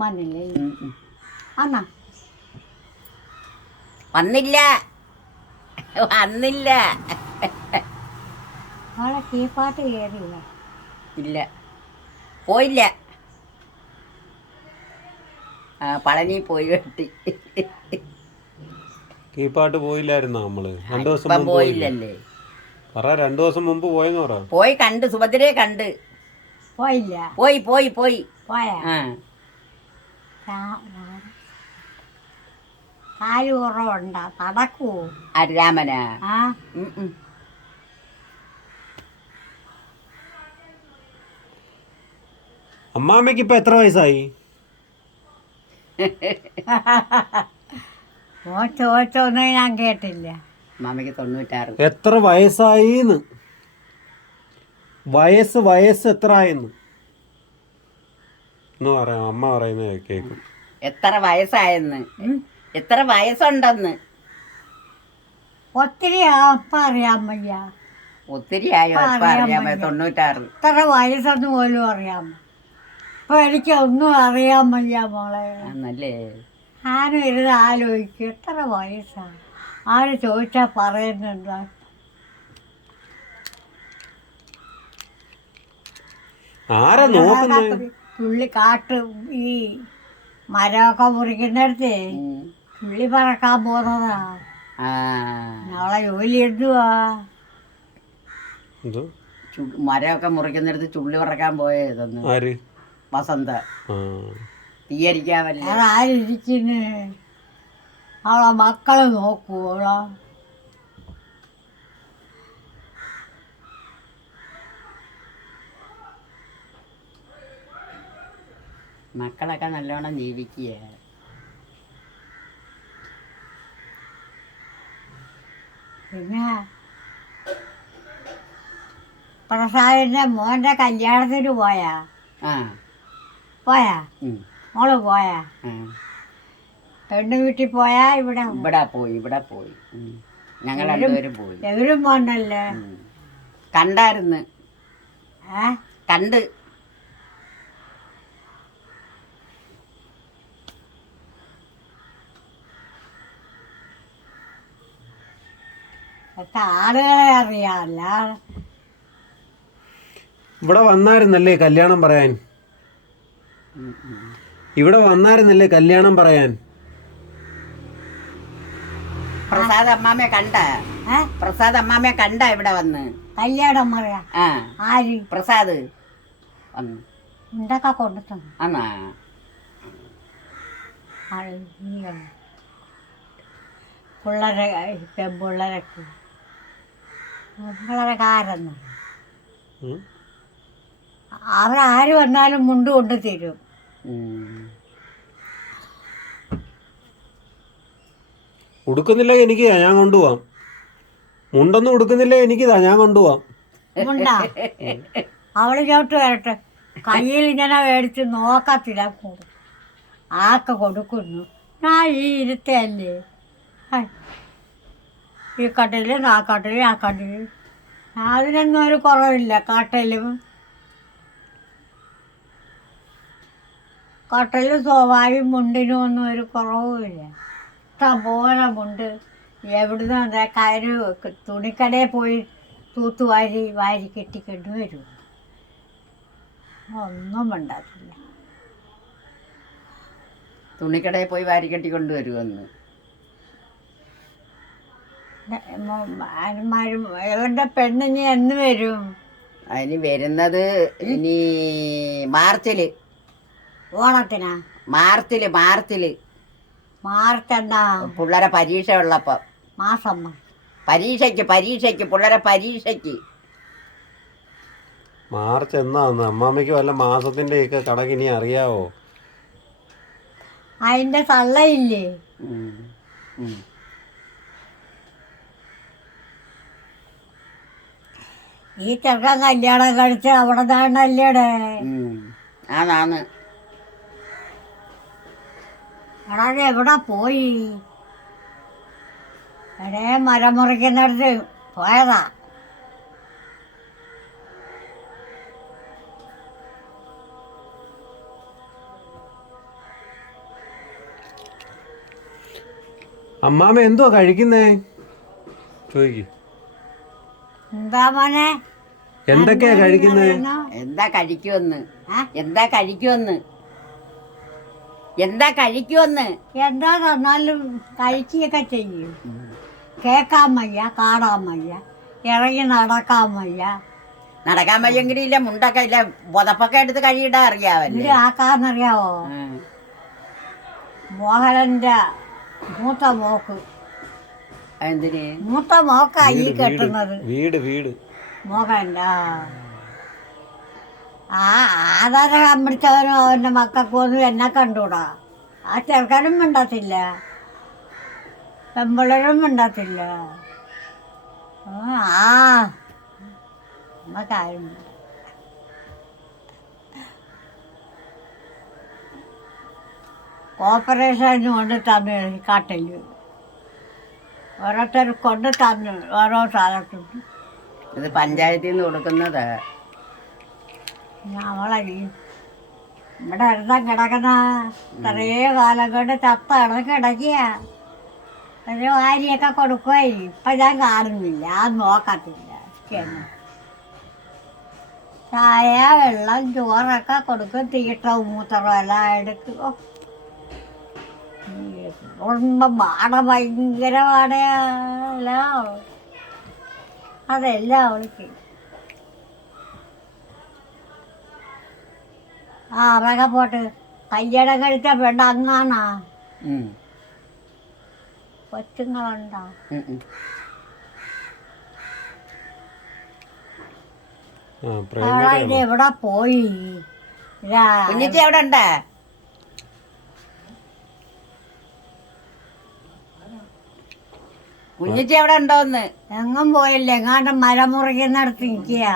ചെയർമാനില്ലേ? ആന്നാ വന്നില്ല വന്നില്ല. അവളെ കീപ്പാട്ട് കയറിയില്ല. ഇല്ല, പോയില്ല. പളനി പോയി കെട്ടി. കീപ്പാട്ട് പോയില്ലായിരുന്നോ നമ്മള്? 2 ദിവസം മുമ്പ് പോയില്ലല്ലേ? പറ, 2 ദിവസം മുമ്പ് പോയെന്ന് പറ. പോയി കണ്ട്, സുഭദ്രയെ കണ്ട്. പോയില്ല. പോയി പോയി പോയി പോയാ കാല് കുറവുണ്ടാ? നടക്കുവോ? രാമനാ? ആ അമ്മാമ്മയ്ക്ക് ഇപ്പൊ എത്ര വയസ്സായി? ചോദിച്ചൊന്നും ഞാൻ കേട്ടില്ല. അമ്മാമ്മയ്ക്ക് 96. എത്ര വയസ്സായിന്ന്? വയസ്സ് എത്ര ആയെന്ന് എന്ന് പറയാം. അമ്മ പറയുന്നത് കേൾക്കും. എത്ര വയസ്സായെന്ന്, എത്ര വയസ്സുണ്ടെന്ന്. ഒത്തിരി അപ്പ അറിയാൻ വയ്യ. ഒത്തിരി ആയോ? ഇപ്പൊ അറിയാൻ 96. എത്ര വയസ്സെന്ന് പോലും അറിയാൻ. ഇപ്പൊ എനിക്കൊന്നും അറിയാൻ വയ്യ മോളെ. ആണല്ലേ? ഞാനും ഇരുന്ന് ആലോചിക്കും എത്ര വയസ്സാണ്. ആര് ചോദിച്ചാൽ പറയുന്നുണ്ടോ? ആരാ നോക്കുന്നത്? തുള്ളി കാട്ട് ഈ മരമൊക്കെ മുറിക്കുന്നിടത്തേ തുള്ളി പറക്കാൻ പോകുന്നതാ. അവളെ ജോലി എന്തുവാ? മരമൊക്കെ മുറിക്കുന്നിടത്ത് ചുള്ളി പറക്കാൻ പോയതൊന്ന്. ആര്? വസന്ത. തീയരിക്കാൻ വല്ല ആരിയ്ക്കുന്നു? അവളെ മക്കള് നോക്കുവോളോ? മക്കളൊക്കെ നല്ലോണം ജീവിക്കുക. പിന്നെ പ്രസാദിന്റെ മോന്റെ കല്യാണത്തിന് പോയാ? പോയാ? മോള് പോയാ? പെണ്ണ് വീട്ടിൽ പോയാ? ഇവിടെ പോയി ഞങ്ങൾ രണ്ടുപേരും പോയി. എവരും പോന്നല്ലേ? കണ്ടായിരുന്നു. കണ്ട്. ആളുകളെ അറിയാമല്ല. ഇവിടെ വന്നായിരുന്നല്ലേ കല്യാണം പറയാൻ? പ്രസാദ് അമ്മാമ്മയെ കണ്ട ഇവിടെ വന്ന് കല്യാണം പറയാ? ആര്? പ്രസാദ് വന്നു. എന്തൊക്കെ കൊണ്ടു ആന്നാ? പിള്ളേരെ പെൺപിള്ളേരൊക്കെ പിള്ളേരെ കാരെന്ന് അവരാര് വന്നാലും മുണ്ട് കൊണ്ട് തരും. ഉടുക്കുന്നില്ല എനിക്ക് ഞാൻ കൊണ്ടുപോവാം. മുണ്ടൊന്നും ഉടുക്കുന്നില്ല എനിക്കിതാ ഞാൻ കൊണ്ടുപോവാം. മുണ്ടാ അവള് ചോട്ട് വരട്ടെ. കയ്യിൽ ഇങ്ങനെ മേടിച്ച് നോക്കത്തില്ല. ആക്കെ കൊടുക്കുന്നു. ഞാൻ ഈ ഇരുത്തല്ലേ ഈ കട്ടിലും ആ കട്ടിലും ആ കട്ടിലും. അതിനൊന്നും ഒരു കുറവില്ല. കട്ടലും സ്വാഭാവികം മുണ്ടിനും ഒന്നും ഒരു കുറവുമില്ല. ഇഷ്ടംപോലെ മുണ്ട്. എവിടുന്ന് കയറ് തുണിക്കടയിൽ പോയി വാരി കെട്ടിക്കൊണ്ട് വരും. ഒന്നും ഉണ്ടാക്കില്ല. തുണിക്കടയിൽ പോയി വാരി കെട്ടിക്കൊണ്ട് വരുമെന്ന്. ഇവന്റെ പെണ്ണിനി എന്ന് വരും? അതിന് വരുന്നത് ഇനി മാർച്ചില്. ഓണത്തിനാ? മാർച്ചില്. മാർച്ച് എന്താ? പിള്ളേരെ പരീക്ഷ ഉള്ളപ്പോ. മാസം പരീക്ഷയ്ക്ക് പിള്ളേരെ പരീക്ഷയ്ക്ക്. മാർച്ച് എന്നാന്ന് അമ്മാമ്മയ്ക്ക് വല്ല മാസത്തിന്റെ ഒക്കെ കണക്കിനി അറിയാവോ? അതിന്റെ തള്ളയില്ലേ? ഈ ചെറുക്കൻ കല്യാണം കഴിച്ച് അവിടെ താണ്ടല്ലേടെ? ആന്ന്. എടാ എവിടെ പോയി? മരം മുറിക്കുന്നിടത്ത് പോയതാ. അമ്മാമ്മ എന്തുവാ കഴിക്കുന്നേ ചോദിക്ക്. എന്താ മോനെ എന്തൊക്കെയാ കഴിക്കുന്നേ? എന്താ കഴിക്കുമെന്ന്? ആ? എന്താ കഴിക്കുമെന്ന്? എന്താ കഴിക്കുമെന്ന്? എന്താ തന്നാലും കഴിക്കുകയൊക്കെ ചെയ്യും. കേൾക്കാൻ വയ്യ, കാണാൻ വയ്യ, ഇറങ്ങി നടക്കാൻ വയ്യ. നടക്കാൻ വയ്യെങ്കിലും ഇല്ല, മുണ്ടൊക്കെ ഇല്ല, പുതപ്പൊക്കെ എടുത്ത് കഴിയിടാൻ അറിയാവല്ലേ. ഇത് ആക്കാന്നറിയാവോ? മോഹനന്റെ മൂത്ത മോക്ക്, എന്തിന്? മൂത്ത മോക്കാ ഈ വീട് കെട്ടുന്നത്. വീട് വീട് മോഹൻ്റെ ആധാരം പിടിച്ചവനും അവൻ്റെ മക്കൾക്കൊന്നും എന്നെ കണ്ടൂടാ. ആ ചെറുക്കനും മിണ്ടത്തില്ല, പെമ്പിള്ളരും മിണ്ടത്തില്ല. കാര്യം കോർപ്പറേഷന് കൊണ്ട് തന്നു കാട്ടില് ഓരോരുത്തർ കൊണ്ട് തന്നു ഓരോ സ്ഥലത്തും. ഇത് പഞ്ചായത്തിൽ നിന്ന് കൊടുക്കുന്നത്. നമ്മളെ ഇവിടെ അടുത്ത കിടക്കുന്ന ഇത്രയോ കാലം കൊണ്ട് ചത്ത കിടക്കുക. ഒരു വാരിയൊക്കെ കൊടുക്കുമായിരിക്കും. ഇപ്പം ഞാൻ കാണുന്നില്ല, അത് നോക്കത്തില്ല. ചായ, വെള്ളം, ചോറൊക്കെ കൊടുക്കും. തീട്ടവും മൂത്രവും എല്ലാം എടുക്കും. വാട ഭയങ്കര വാടയല്ലോ. അതെല്ലാം അവൾക്ക്. അതൊക്കെ പോട്ട് കല്യാണം കഴിച്ച പെണ്ണ അങ്ങാണാ. കൊച്ചുങ്ങളുണ്ടോ? ഇത് എവിടെ പോയി? കുഞ്ഞിച്ചി എവിടെ ഉണ്ട്? കുഞ്ഞിച്ചി എവിടെ ഉണ്ടോന്ന്? എങ്ങും പോയില്ല, എങ്ങാണ്ട് മരം മുറിക്കുന്നിടത്ത് നിൽക്കുക.